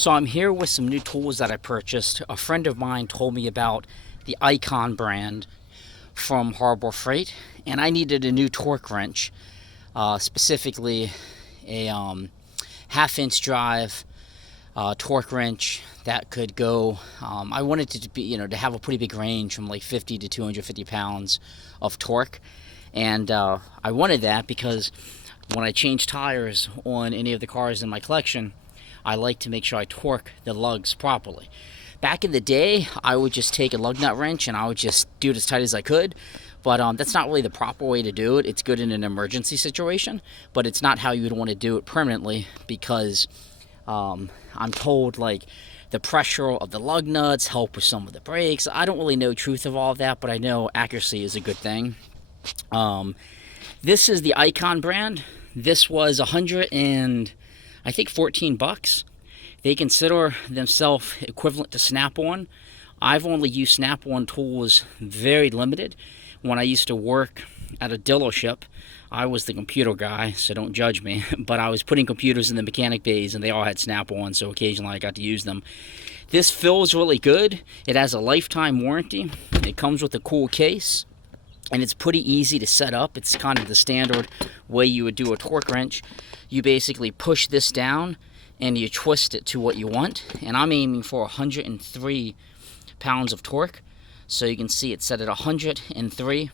So I'm here with some new tools that I purchased. A friend of mine told me about the Icon brand from Harbor Freight, and I needed a new torque wrench, specifically a half-inch drive torque wrench that could go. I wanted it to be, to have a pretty big range from like 50 to 250 pounds of torque, and I wanted that because when I change tires on any of the cars in my collection, I like to make sure I torque the lugs properly. Back in the day, I would just take a lug nut wrench and I would just do it as tight as I could, but that's not really the proper way to do it. It's good in an emergency situation, but it's not how you would want to do it permanently, because I'm told like the pressure of the lug nuts help with some of the brakes. I don't really know the truth of all of that, but I know accuracy is a good thing. This is the Icon brand. This was I think $14. They consider themselves equivalent to Snap-on. I've only used Snap-on tools very limited. When I used to work at a dealership, I was the computer guy, so don't judge me, but I was putting computers in the mechanic bays and they all had Snap-on, so occasionally I got to use them. This feels really good. It has a lifetime warranty. It comes with a cool case, and it's pretty easy to set up. It's kind of the standard way you would do a torque wrench. You basically push this down and you twist it to what you want, and I'm aiming for 103 pounds of torque. So you can see it's set at 103,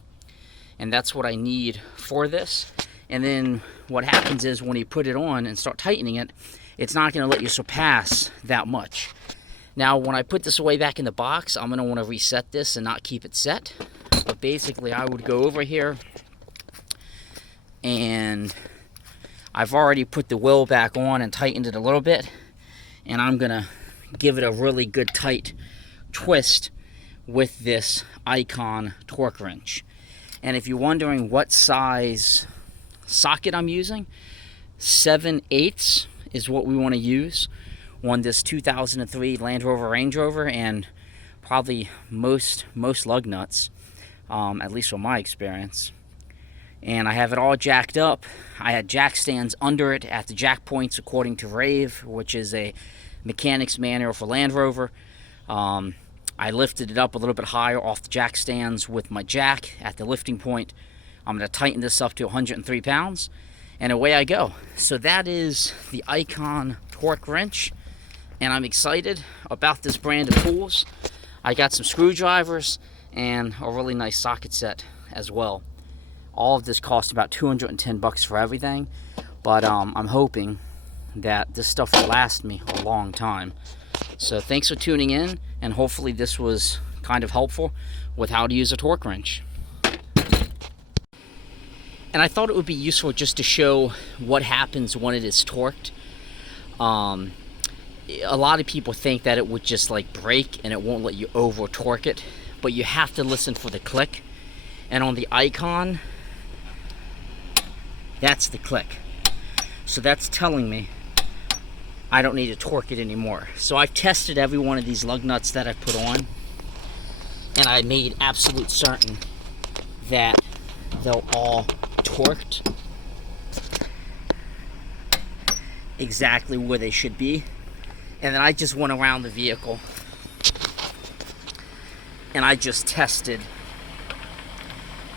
and that's what I need for this. And then what happens is when you put it on and start tightening it, it's not going to let you surpass that much. Now when I put this away back in the box, I'm going to want to reset this and not keep it set. But basically I would go over here, and I've already put the wheel back on and tightened it a little bit, and I'm going to give it a really good tight twist with this Icon torque wrench. And if you're wondering what size socket I'm using, 7/8 is what we want to use on this 2003 Land Rover Range Rover, and probably most lug nuts, at least from my experience. And I have it all jacked up. I had jack stands under it at the jack points according to Rave, which is a mechanic's manual for Land Rover. I lifted it up a little bit higher off the jack stands with my jack at the lifting point. I'm going to tighten this up to 103 pounds, and away I go. So that is the Icon torque wrench, and I'm excited about this brand of tools. I got some screwdrivers and a really nice socket set as well. All of this cost about $210 for everything, but I'm hoping that this stuff will last me a long time. So thanks for tuning in, and hopefully this was kind of helpful with how to use a torque wrench. And I thought it would be useful just to show what happens when it is torqued. A lot of people think that it would just like break and it won't let you over torque it, but you have to listen for the click. And on the Icon, that's the click. So that's telling me I don't need to torque it anymore. So I've tested every one of these lug nuts that I've put on, and I made absolute certain that they're all torqued exactly where they should be. And then I just went around the vehicle and I just tested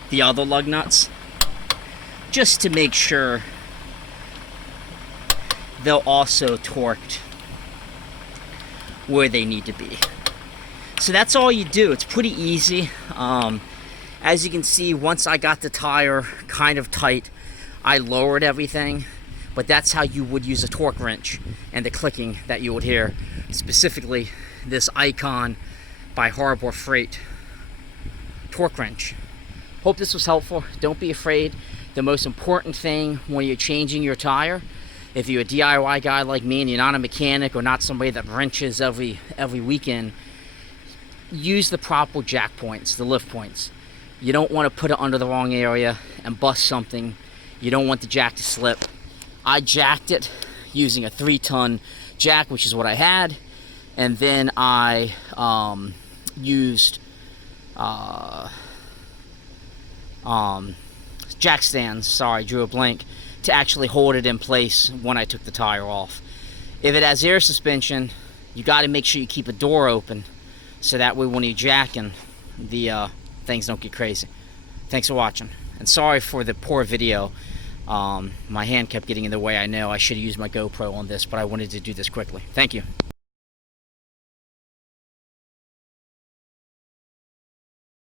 the other lug nuts just to make sure they're also torqued where they need to be. So that's all you do. It's pretty easy. As you can see, once I got the tire kind of tight, I lowered everything, but that's how you would use a torque wrench, and the clicking that you would hear, specifically this Icon by Harbor Freight torque wrench. Hope this was helpful. Don't be afraid. The most important thing when you're changing your tire, if you're a DIY guy like me and you're not a mechanic or not somebody that wrenches every weekend, use the proper jack points, the lift points. You don't want to put it under the wrong area and bust something. You don't want the jack to slip. I jacked it using a 3-ton jack, which is what I had, and then I used jack stands, sorry, drew a blank, to actually hold it in place when I took the tire off. If it has air suspension, you got to make sure you keep a door open, so that way when you're jacking, the things don't get crazy. Thanks for watching, and sorry for the poor video. My hand kept getting in the way. I know I should have used my GoPro on this, but I wanted to do this quickly. Thank you.